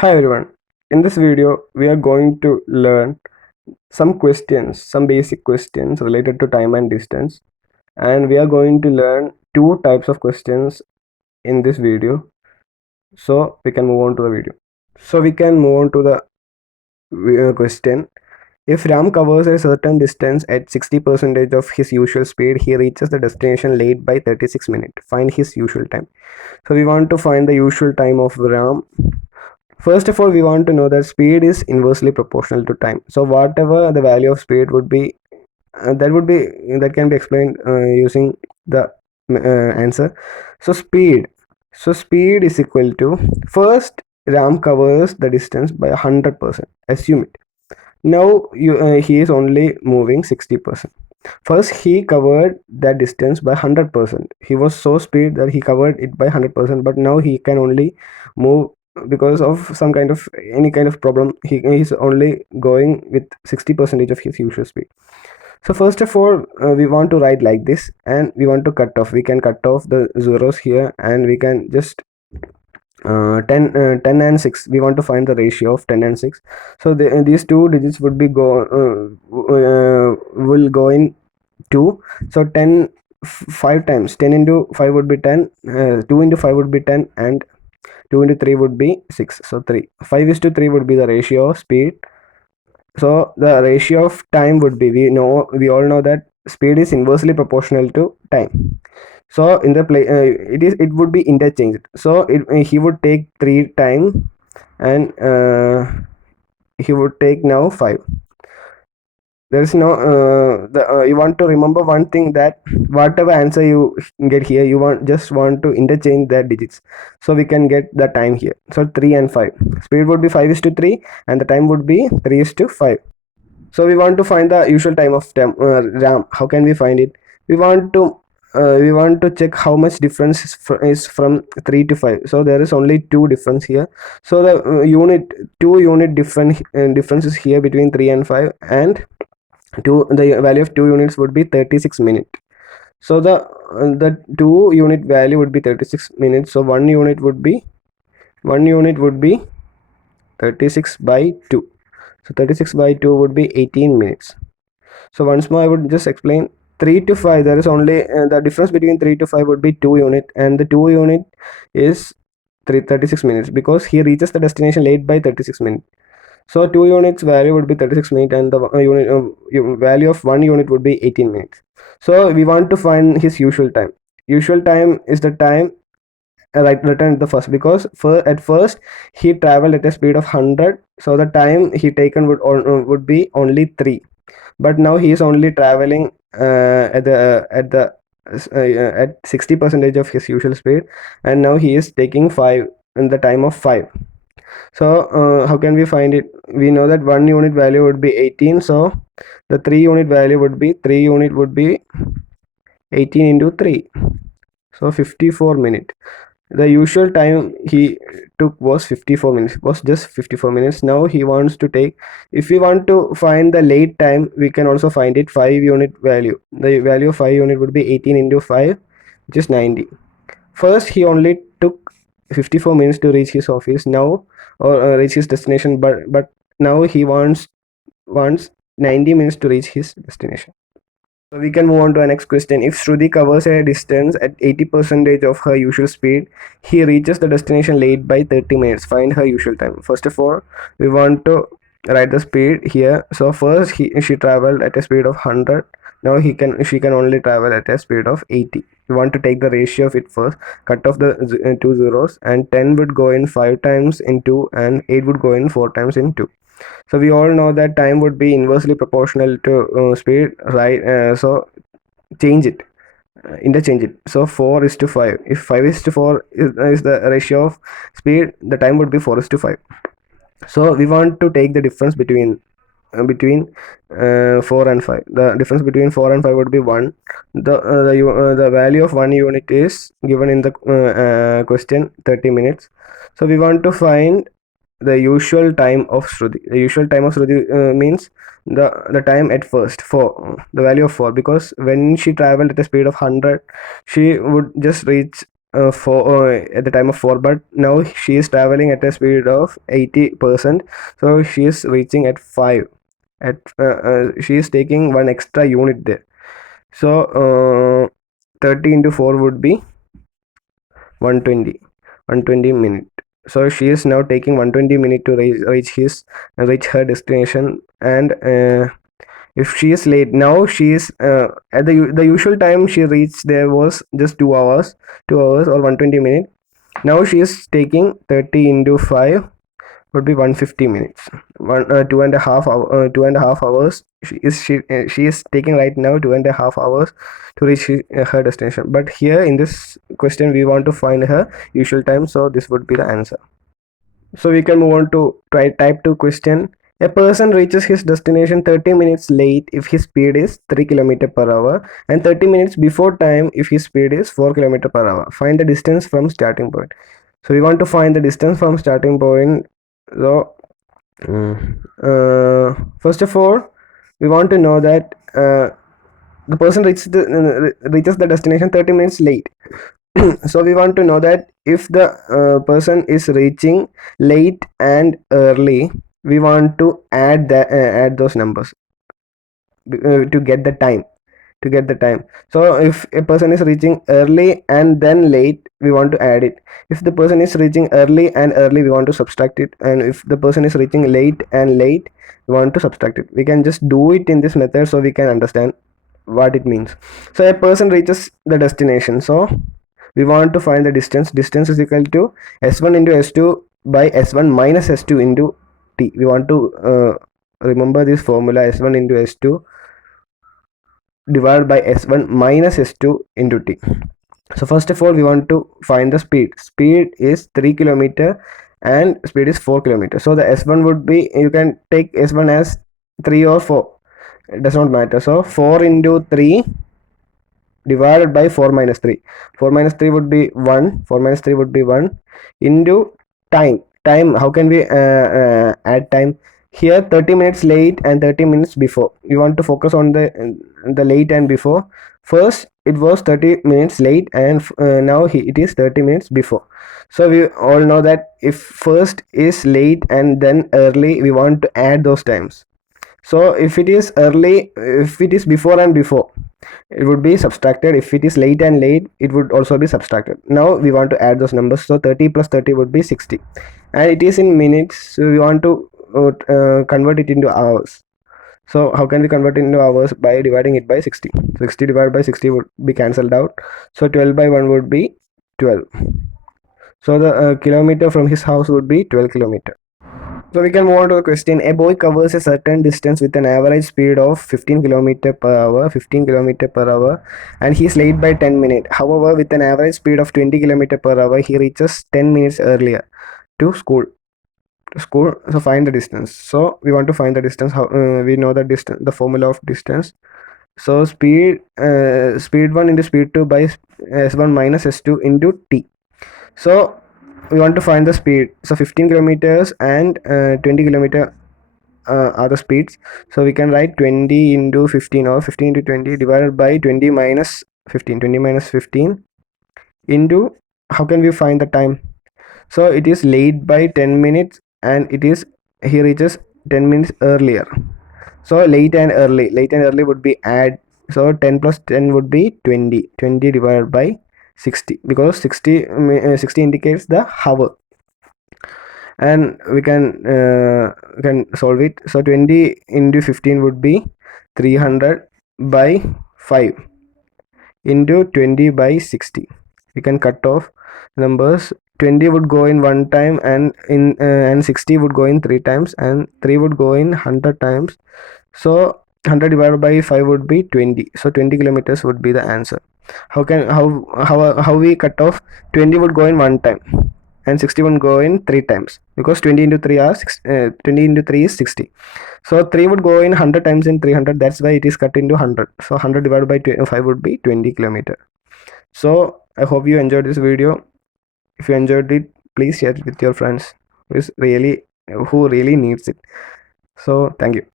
Hi everyone. In this video, we are going to learn some basic questions related to time and distance, and we are going to learn two types of questions in this video. So we can move on to the video. So we can move on to the question. If Ram covers a certain distance at 60% of his usual speed, he reaches the destination late by 36 minutes. Find his usual time. So we want to find the usual time of Ram. First of all, we want to know that speed is inversely proportional to time. So whatever the value of speed would be, that can be explained using the answer. So speed is equal to, first Ram covers the distance by 100%. Assume it. Now he is only moving 60%. First, he covered that distance by 100%. He was so speed that he covered it by 100%, but now he can only move because of some kind of any kind of problem. He is only going with 60% of his usual speed. So first of all, we want to write like this, and we want to cut off. We can cut off the zeros here, and we can just 10 and 6, we want to find the ratio of 10 and 6. So these two digits would be will go in 2. So 5 times 10 into 5 would be 10, 2 into 5 would be 10, and 2 into 3 would be 6. So 5 is to 3 would be the ratio of speed. So the ratio of time would be, we all know that speed is inversely proportional to time. So in the play, it would be interchanged. So he would take 3 time, and he would take now 5. There is no you want to remember one thing, that whatever answer you get here, you want to interchange the digits, so we can get the time here. So 3 and 5, speed would be 5 is to 3, and the time would be 3 is to 5. So we want to find the usual time of Ram. How can we find it? We want to check how much difference is from 3 to 5. So there is only 2 difference here. So the unit differences here between 3 and 5, and the value of 2 units would be 36 minutes. So the 2 unit value would be 36 minutes. So 1 unit would be 36 by 2. So 36 by 2 would be 18 minutes. So once more I would just explain. 3 to 5, there is only the difference between 3 to 5 would be 2 unit, and the 2 unit is 36 minutes, because he reaches the destination late by 36 minutes. So 2 units value would be 36 minutes, and the value of 1 unit would be 18 minutes. So we want to find his usual time. Usual time is the time written at the first, because at first he traveled at a speed of 100. So the time he taken would be only 3, but now he is only traveling at 60 percentage of his usual speed, and now he is taking 5 in the time of 5. So how can we find it? We know that 1 unit value would be 18. So the 3 unit value would be 18 into 3. So 54 minutes. The usual time he took was 54 minutes, was just 54 minutes. Now he wants to take, if we want to find the late time, we can also find it. 5 unit value, the value of 5 unit would be 18 into 5, which is 90. First he only took 54 minutes to reach his office now, or reach his destination, but now he wants 90 minutes to reach his destination. So we can move on to the next question. If Shruti covers a distance at 80% of her usual speed, he reaches the destination late by 30 minutes. Find her usual time. First of all, we want to write the speed here. So first she traveled at a speed of 100. Now she can only travel at a speed of 80. We want to take the ratio of it first. Cut off the 2 zeros, and 10 would go in 5 times in 2, and 8 would go in 4 times in 2. So we all know that time would be inversely proportional to speed, right? So change it, interchange it. So 4 is to 5. If 5 is to 4 is the ratio of speed, the time would be 4 is to 5. So we want to take the difference between 4 and 5. The difference between 4 and 5 would be 1. The value of 1 unit is given in the question, 30 minutes. So we want to find the usual time of Shruti. The usual time of Shruti means the time at first, 4, the value of 4, because when she traveled at a speed of 100, she would just reach at the time of 4, but now she is traveling at a speed of 80%, so she is reaching at 5. She is taking one extra unit there. So 30 into 4 would be 120 minute. So she is now taking 120 minute to reach her destination. And if she is late, now she is at the usual time she reached there was just 2 hours or 120 minutes. Now she is taking 30 into 5 would be 150 minutes. 2.5 hours she is taking right now 2.5 hours to reach her destination. But here in this question we want to find her usual time, so this would be the answer. So we can move on to type 2 question. A person reaches his destination 30 minutes late if his speed is 3 km per hour and 30 minutes before time if his speed is 4 km per hour. Find the distance from starting point. So we want to find the distance from starting point. So first of all, we want to know that the person reaches the destination 30 minutes late. So we want to know that if the person is reaching late and early, we want to add those numbers to get the time. So if a person is reaching early and then late, we want to add it. If the person is reaching early and early, we want to subtract it. And if the person is reaching late and late, we want to subtract it. We can just do it in this method so we can understand what it means. So a person reaches the destination, so we want to find the distance. Distance is equal to s1 into s2 by s1 minus s2 into t. We want to remember this formula, s1 into s2 divided by s1 minus s2 into t. So first of all, we want to find the speed. Speed is 3 km and speed is 4 km. So the s1 would be, you can take s1 as 3 or 4, it does not matter. So 4 into 3 divided by 4 minus 3. 4 minus 3 would be 1. 4 minus 3 would be 1 into time. How can we add time? Here 30 minutes late and 30 minutes before. You want to focus on the late and before. First it was 30 minutes late and now it is 30 minutes before. So we all know that if first is late and then early, we want to add those times. So if it is early, if it is before and before, it would be subtracted. If it is late and late, it would also be subtracted. Now we want to add those numbers. So 30 plus 30 would be 60, and it is in minutes, so we want to convert it into hours. So how can we convert it into hours? By dividing it by 60. 60 divided by 60 would be cancelled out, so 12 by 1 would be 12. So the kilometer from his house would be 12 kilometer. So we can move on to the question. A boy covers a certain distance with an average speed of 15 km per hour, and he is late by 10 minutes. However, with an average speed of 20 km per hour, he reaches 10 minutes earlier to school. So find the distance. So we want to find the distance. How we know the distance, the formula of distance. So speed 1 into speed 2 by s1 minus s2 into t. So we want to find the speed. So 15 kilometers and 20 kilometer are the speeds. So we can write 20 into 15 or 15 into 20 divided by 20 minus 15. 20 minus 15 into, how can we find the time? So it is late by 10 minutes and it is, he reaches 10 minutes earlier. So late and early would be add. So 10 plus 10 would be 20. 20 divided by 60, because 60 indicates the hour, and we can solve it. So 20 into 15 would be 300 by 5 into 20 by 60. We can cut off numbers. 20 would go in one time, and 60 would go in 3 times, and 3 would go in 100 times. So 100 divided by 5 would be 20. So 20 kilometers would be the answer. How we cut off? 20 would go in one time and 60 would go in 3 times, because 20 into 3 are 20 into 3 is 60. So 3 would go in 100 times in 300. That's why it is cut into 100. So 100 divided by 5 would be 20 kilometer. So I hope you enjoyed this video. If you enjoyed it, please share it with your friends who really needs it. So thank you.